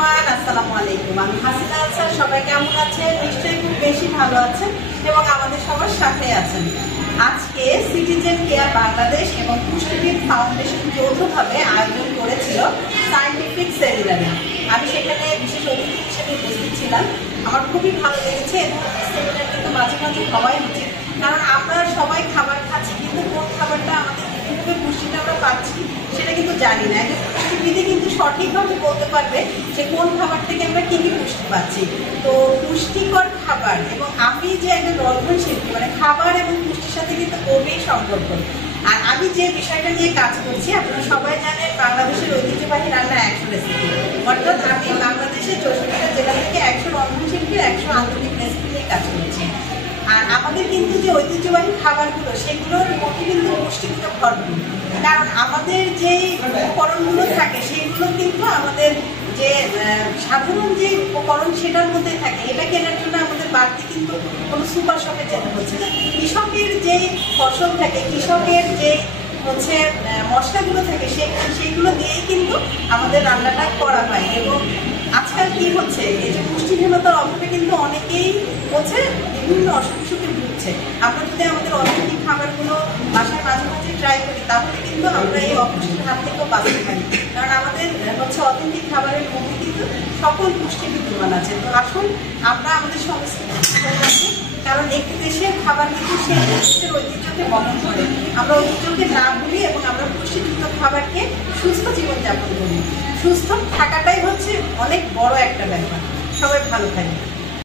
Everyone, আসসালামু আলাইকুম। আমি হাসিনা আলসার। সবাই কেমন আছেন? নিশ্চয়ই খুব বেশি ভালো আছেন এবং আমাদের সবার সাথে আছেন। আজকে সিটিজেন কেয়ার বাংলাদেশ এবং পুষ্টিবিদ ফাউন্ডেশন যৌথভাবে আয়োজন করেছিল সায়েন্টিফিক সেমিনারে। আমি সেখানে বিশেষ অতিথি হিসেবে উপস্থিত ছিলাম। আমার খুবই ভালো লেগেছে। সেমিনার কিন্তু মাঝে মাঝে হওয়াই উচিত, কারণ আমরা সবাই খাবার খাচ্ছি, কিন্তু কোন খাবারটা আমাদের কীভাবে পুষ্টিটা আমরা পাচ্ছি সেটা কিন্তু জানি না। পুষ্টিবিদই কিন্তু সঠিকভাবে বলতে পারবে যে কোন খাবার থেকে আমরা কী কী পুষ্টি পাচ্ছি। তো পুষ্টিকর খাবার এবং আমি যে একজন রন্ধন শিল্পী, মানে খাবার এবং পুষ্টির সাথে কিন্তু গভীর সম্পর্ক। আর আমি যে বিষয়টা নিয়ে কাজ করছি, আপনারা সবাই জানেন বাংলাদেশের ঐতিহ্যবাহী রান্না 100 রেসিপি, অর্থাৎ আমি বাংলাদেশের 64টা জেলা থেকে 100 রন্ধন শিল্পীর 100 আন্তর্জাতিক রেসিপি নিয়ে কাজ করছি। আর আমাদের কিন্তু যে ঐতিহ্যবাহী খাবারগুলো, সেগুলোর মধ্যে কিন্তু পুষ্টিগুলো ভরপুর, কারণ আমাদের যে উপকরণগুলো থাকে সেগুলো কিন্তু আমাদের যে সাধারণ যে উপকরণ সেটার মধ্যে থাকে। এটা কেনার জন্য আমাদের বাড়তি কিন্তু কোনো সুপার শপে যেতে হচ্ছে না। কৃষকের যে ফসল থাকে, কৃষকের যে হচ্ছে মশলাগুলো থাকে, সেগুলো দিয়েই কিন্তু আমাদের রান্নাটা করা হয়। এবং আজকাল কি হচ্ছে, এই যে পুষ্টিহীনতার অভাবে কিন্তু অনেকেই হচ্ছে বিভিন্ন অসুখ বিসুখে ভুগছে। আমরা যদি আমাদের অথেন্টিক খাবারগুলো বাসায় মাঝে মাঝে ট্রাই করি, তাহলে কিন্তু আমরা এই অপুষ্টির হাত থেকেও বাঁচতে পারি, কারণ আমাদের হচ্ছে অথেন্টিক খাবারের মধ্যে কিন্তু সকল পুষ্টি বিদ্যমান আছে। তো আসুন আমরা আমাদের সংস্কৃতি রাখি, কারণ একটি দেশের খাবার কিন্তু সেই দেশের ঐতিহ্যকে বহন করে। আমরা ঐতিহ্যকে না ভুলি এবং আমরা পুষ্টিযুক্ত খাবারকে সুস্থ জীবনযাপন করি। সুস্থ থাকাটাই হচ্ছে অনেক বড় একটা ব্যাপার। সবাই ভালো থাকবে।